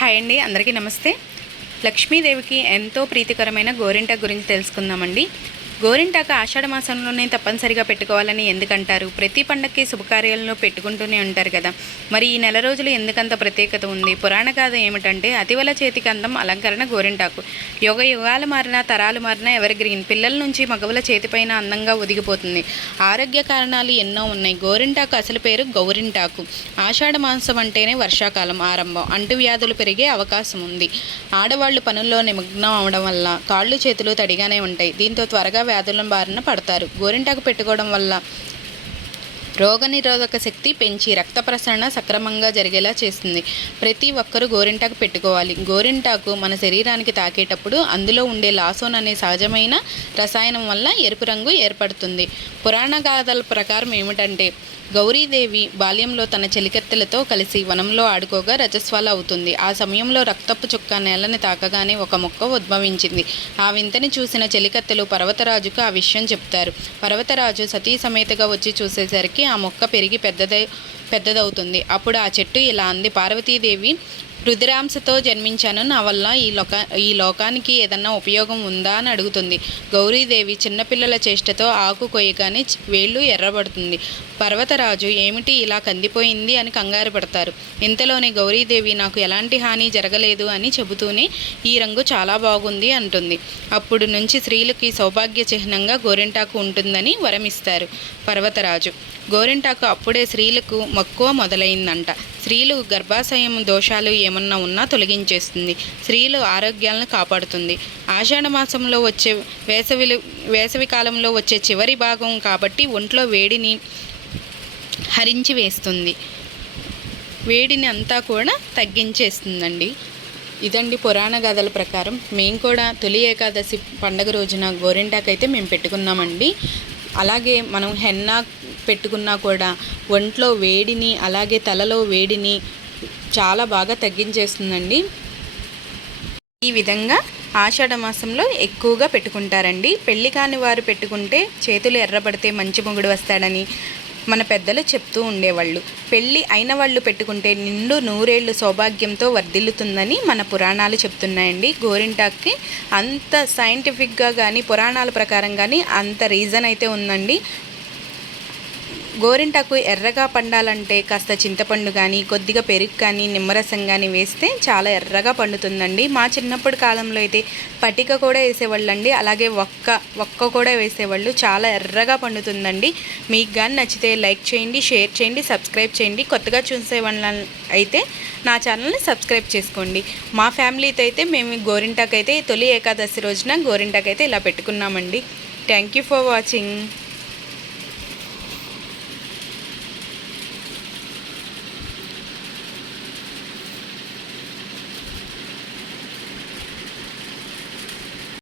Hi అండి అందరికీ నమస్తే. లక్ష్మీదేవికి ఎంతో ప్రీతికరమైన గోరింట గురించి తెలుసుకుందామండి. గోరింటాకు ఆషాఢ మాసంలోనే తప్పనిసరిగా పెట్టుకోవాలని ఎందుకంటారు? ప్రతి పండక్కి శుభకార్యాలను పెట్టుకుంటూనే ఉంటారు కదా. మరి ఈ నెల రోజులు ఎందుకంత ప్రత్యేకత ఉంది? పురాణ గాథ ఏమిటంటే అతివల చేతికి అందం అలంకరణ గోరింటాకు. యుగ యుగాలు మారినా తరాలు మారినా ఎవరి గ్రీన్ పిల్లల నుంచి మగవుల చేతిపైన అందంగా ఒదిగిపోతుంది. ఆరోగ్య కారణాలు ఎన్నో ఉన్నాయి. గోరింటాకు అసలు పేరు గౌరింటాకు. ఆషాఢ మాసం అంటేనే వర్షాకాలం ఆరంభం. అంటువ్యాధులు పెరిగే అవకాశం ఉంది. ఆడవాళ్ళు పనుల్లో నిమగ్నం అవడం వల్ల కాళ్ళు చేతులు తడిగానే ఉంటాయి. దీంతో త్వరగా వ్యాధుల బారిన పడతారు. గోరింటాకు పెట్టుకోవడం వల్ల రోగనిరోధక శక్తి పెంచి రక్త ప్రసరణ సక్రమంగా జరిగేలా చేస్తుంది. ప్రతి ఒక్కరూ గోరింటాకు పెట్టుకోవాలి. గోరింటాకు మన శరీరానికి తాకేటప్పుడు అందులో ఉండే లాసోన్ అనే సహజమైన రసాయనం వల్ల ఎరుపు రంగు ఏర్పడుతుంది. పురాణ గాథల ప్రకారం ఏమిటంటే గౌరీదేవి బాల్యంలో తన చెలికత్తెలతో కలిసి వనంలో ఆడుకోగా రజస్వాల అవుతుంది ఆ సమయంలో రక్తపు చుక్క నేలని తాకగానే ఒక మొక్క ఉద్భవించింది. ఆ వింతని చూసిన చెలికత్తెలు పర్వతరాజుకు ఆ విషయం చెప్తారు. పర్వతరాజు సతీ సమేతగా వచ్చి చూసేసరికి ఆ మొక్క పెరిగి పెద్దదై పెద్దదవుతుంది. అప్పుడు ఆ చెట్టు ఇలా అంది పార్వతీదేవి రుద్రాంశతో జన్మించాను. నా వల్ల ఈ లోక ఈ లోకానికి ఏదన్నా ఉపయోగం ఉందా అని అడుగుతుంది. గౌరీదేవి చిన్నపిల్లల చేష్టతో ఆకు కొయ్యగానే వేళ్ళు ఎర్రబడుతుంది. పర్వతరాజు ఏమిటి ఇలా కందిపోయింది? అని కంగారు పడతారు. ఇంతలోనే గౌరీదేవి నాకు ఎలాంటి హాని జరగలేదు అని చెబుతూనే ఈ రంగు చాలా బాగుంది అంటుంది. అప్పుడు నుంచి స్త్రీలకి సౌభాగ్య చిహ్నంగా గోరింటాకు ఉంటుందని వరమిస్తారు పర్వతరాజు. గోరింటాకు అప్పుడే స్త్రీలకు మక్కువ మొదలైందంట. స్త్రీలు గర్భాశయం దోషాలు ఏమన్నా ఉన్నా తొలగించేస్తుంది. స్త్రీలు ఆరోగ్యాలను కాపాడుతుంది. ఆషాఢ మాసంలో వచ్చే వేసవిలు వేసవి కాలంలో వచ్చే చివరి భాగం కాబట్టి ఒంట్లో వేడిని హరించి వేస్తుంది. వేడిని అంతా కూడా తగ్గించేస్తుందండి. ఇదండి పురాణ గాథల ప్రకారం. మేము కూడా తొలి ఏకాదశి పండగ రోజున గోరింటాకైతే మేము పెట్టుకున్నామండి. అలాగే మనం హెన్నా పెట్టుకున్నా కూడా ఒంట్లో వేడిని అలాగే తలలో వేడిని చాలా బాగా తగ్గించేస్తుందండి. ఈ విధంగా ఆషాఢ మాసంలో ఎక్కువగా పెట్టుకుంటారండి. పెళ్ళి కాని వారు పెట్టుకుంటే చేతులు ఎర్రబడితే మంచి మొగుడు వస్తాడని మన పెద్దలు చెప్తూ ఉండేవాళ్ళు. పెళ్ళి అయిన వాళ్ళు పెట్టుకుంటే నిండు నూరేళ్ళు సౌభాగ్యంతో వర్ధిల్లుతుందని మన పురాణాలు చెప్తున్నాయండి. గోరింటాక్కి అంత సైంటిఫిక్గా కానీ పురాణాల ప్రకారం కానీ అంత రీజన్ అయితే ఉందండి. గోరింటాకు ఎర్రగా పండాలంటే కాస్త చింతపండు కానీ కొద్దిగా పెరుగు కానీ నిమ్మరసం కానీ వేస్తే చాలా ఎర్రగా పండుతుందండి. మా చిన్నప్పటి కాలంలో అయితే పటిక కూడా వేసేవాళ్ళండి. అలాగే ఒక్క ఒక్క కూడా వేసేవాళ్ళు. చాలా ఎర్రగా పండుతుందండి. మీకు కానీ నచ్చితే లైక్ చేయండి షేర్ చేయండి సబ్స్క్రైబ్ చేయండి. కొత్తగా చూసే వాళ్ళ అయితే నా ఛానల్ని సబ్స్క్రైబ్ చేసుకోండి. మా ఫ్యామిలీతో అయితే మేము గోరింటాకైతే తొలి ఏకాదశి రోజున గోరింటాకైతే ఇలా పెట్టుకున్నామండి. Thank you for watching.